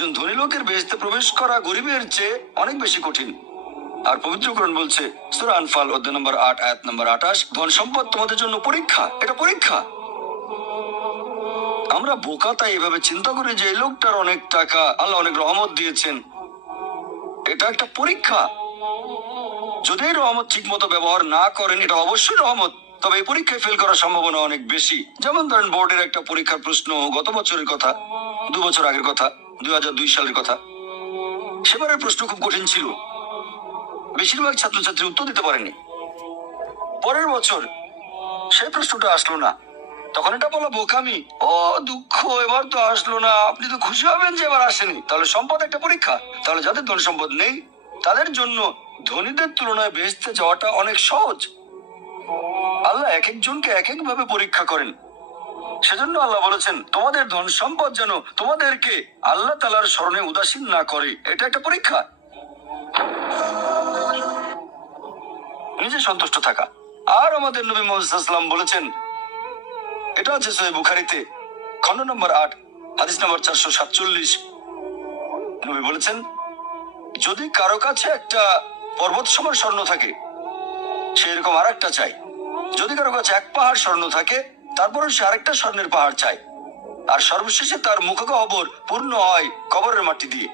একজন ধনী লোকের বেহেশতে প্রবেশ করা গরিবের চেয়ে অনেক বেশি কঠিন। আর পবিত্র কোরআন বলছে সূরা আনফাল অধ্যায় নম্বর 8 আয়াত নম্বর 28, ধন সম্পদ তোমাদের জন্য পরীক্ষা, এটা পরীক্ষা। আমরা বোকা তাই এভাবে চিন্তা করি যে এই লোকটার অনেক টাকা, আল্লাহ অনেক রহমত দিয়েছেন, এটা একটা পরীক্ষা। যদি এই রহমত ঠিক মতো ব্যবহার না করেন, এটা অবশ্যই রহমত, তবে এই পরীক্ষায় ফেল করার সম্ভাবনা অনেক বেশি। যেমন ধরেন বোর্ডের একটা পরীক্ষার প্রশ্ন, গত বছরের কথা, 2 বছর আগের কথা, 2002 সালের কথা। সেবারের প্রশ্ন খুব কঠিন ছিল, বেশিরভাগ ছাত্রছাত্রী উত্তর দিতে পারেনি। পরের বছর সেই প্রশ্নটা আসলো না, তখন এটা বলা বোকামি, ও দুঃখ, এবার তো আসলো না, আপনি তো খুশি হবেন যে এবার আসেনি। তাহলে সম্পদ একটা পরীক্ষা। তাহলে যাদের ধন সম্পদ নেই তাদের জন্য ধনীদের তুলনায় বেহেশতে যাওয়াটা অনেক সহজ। আল্লাহ এক একজনকে এক এক ভাবে পরীক্ষা করেন। সেজন্য আল্লাহ বলেছেন তোমাদের ধন সম্পদ যেন তোমাদেরকে আল্লাহ তাআলার স্মরণে উদাসীন না করে, এটা একটা পরীক্ষা। নিজে সন্তুষ্ট থাকা। আর আমাদের নবী মুহাম্মদ সাল্লাল্লাহু আলাইহি ওয়াসাল্লাম বলেছেন, এটা আছে সহিহ বুখারীতে খণ্ড নম্বর 8 হাদিস নম্বর 447, নবী বলেছেন, যদি কারো কাছে একটা পর্বত সমান স্বর্ণ থাকে, সে এরকম আরেকটা চাই। যদি কারো কাছে এক পাহাড় স্বর্ণ থাকে, তারপরে সে আরেকটা স্বর্ণের পাহাড় চায়। আর সর্বশেষে তার মুখগহ্বর পূর্ণ হয় কবরের মাটি দিয়ে।